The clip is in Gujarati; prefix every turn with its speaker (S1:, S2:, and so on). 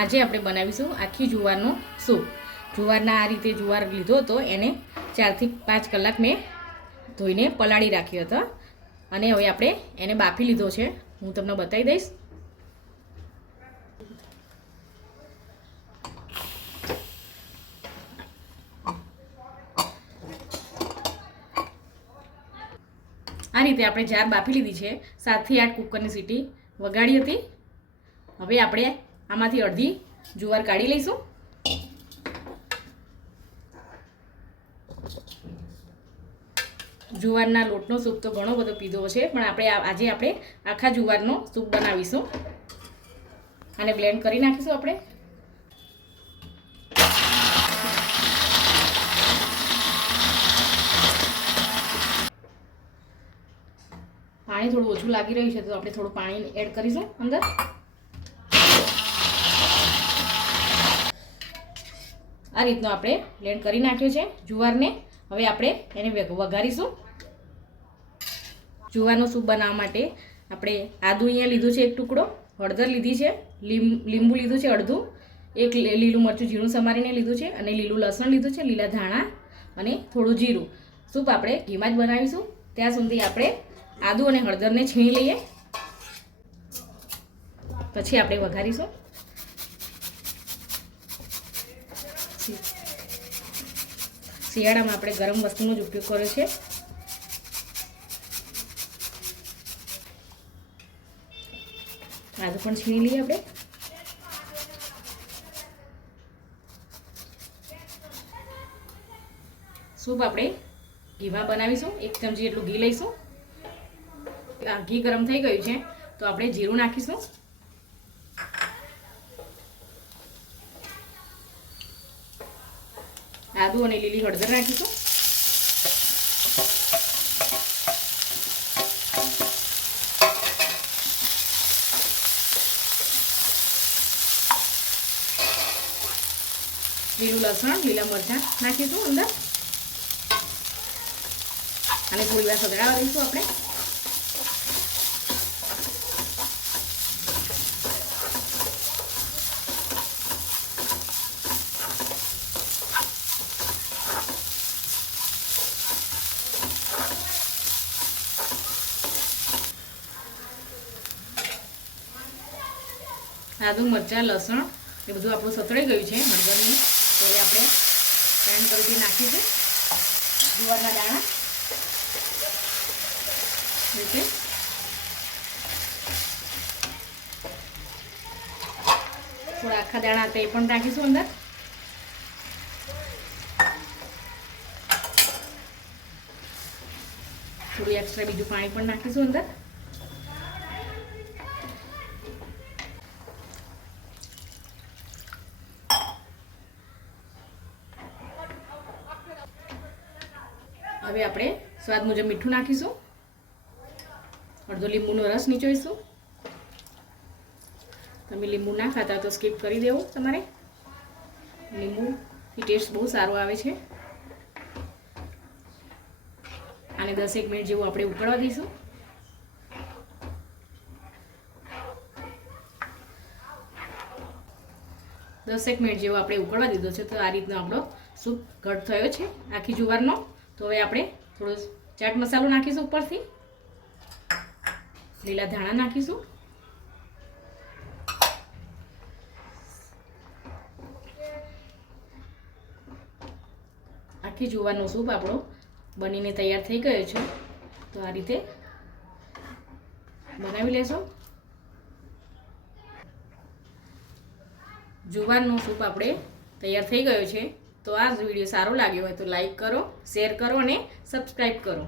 S1: આજે આપણે બનાવીશું આખી જુવારનો સૂપ. જુવારના આ રીતે જુવાર લીધો હતો, એને ચારથી પાંચ કલાક મેં ધોઈને પલાળી રાખ્યો હતો. અને હવે આપણે એને બાફી લીધો છે. હું તમને બતાવી દઈશ. આ રીતે આપણે જાર બાફી લીધી છે. સાતથી આઠ કુકરની સીટી વગાડી હતી. હવે આપણે આમાંથી અડધી જુવાર કાઢી લઈશું. જુવારના લોટનો સૂપ તો ઘણો બધો પીધો છે, પણ આપણે આજે આપણે આખા જુવારનો સૂપ બનાવીશું. આને બ્લેન્ડ કરી નાખીશું આપણે. પાણી થોડું ઓછું લાગી રહ્યું છે, તો આપણે થોડું પાણી એડ કરીશું અંદર. આ રીતનો આપણે બ્લેન્ડ કરી નાખ્યો છે જુવારને. હવે આપણે એને વઘ- વઘારીશું. જુવારનો સૂપ બનાવવા માટે આપણે આદુ અહીંયા લીધું છે એક ટુકડો, હળદર લીધી છે લીંબુ લીધું છે અડધું, એક લીલું મરચું ઝીણું સમારીને લીધું છે અને લીલું લસણ લીધું છે, લીલા ધાણા અને થોડું જીરું. સૂપ આપણે ઘીમાં જ બનાવીશું. ત્યાં સુધી આપણે આદુ અને હળદરને છીણી લઈએ. પછી આપણે વઘારીશું. શિયાળામાં આપણે ગરમ વસ્તુનો જ ઉપયોગ કર્યો છે. આદુ પણ છીણી લઈએ આપણે. સૂપ આપણે ઘીમાં બનાવીશું. એક ચમચી એટલું ઘી લઈશું. ઘી ગરમ થઈ ગયું છે. તો આપણે જીરું નાખીશું. આદુ અને લીલી હળદર નાખીશું લીલું લસણ લીલા મરચાં નાખીશું અંદર અને થોડી વાર સગડાવા દઈશું આપણે આદુ, મરચાં, લસણ એ બધું આપણું સતળાઈ ગયું છે, હળદરનું. તો એ આપણે એડ કરી નાખીશું જુવારના દાણા. રીતે થોડા આખા દાણા તે પણ નાખીશું અંદર. થોડું એક્સ્ટ્રા બીજું પાણી પણ નાખીશું અંદર. હવે આપણે સ્વાદ મુજબ મીઠું નાખીશું. અડધો લીંબુનો રસ નીચોઈશું. તમે લીંબુ ના ખાતા તો સ્કીપ કરી દેવું તમારે. લીંબુ ટેસ્ટ બહુ સારો આવે છે. આને દસેક મિનિટ જેવું આપણે ઉકળવા દઈશું. દસેક મિનિટ જેવો આપણે ઉકળવા દીધો છે તો આ રીતનો આપણો સૂપ ઘટ થયો છે. આખી જુવારનો. તો હવે આપણે થોડો ચાટ મસાલો નાખીશું ઉપરથી. લીલા ધાણા નાખીશું. આખી જુવારનો સૂપ આપણો બનીને તૈયાર થઈ ગયો છે. તો આ રીતે બનાવી લેશો. જુવારનો સૂપ આપણે તૈયાર થઈ ગયો છે. તો આ વીડિયો સારો લાગ્યો હોય તો લાઈક કરો શેર કરો અને સબસ્ક્રાઈબ કરો.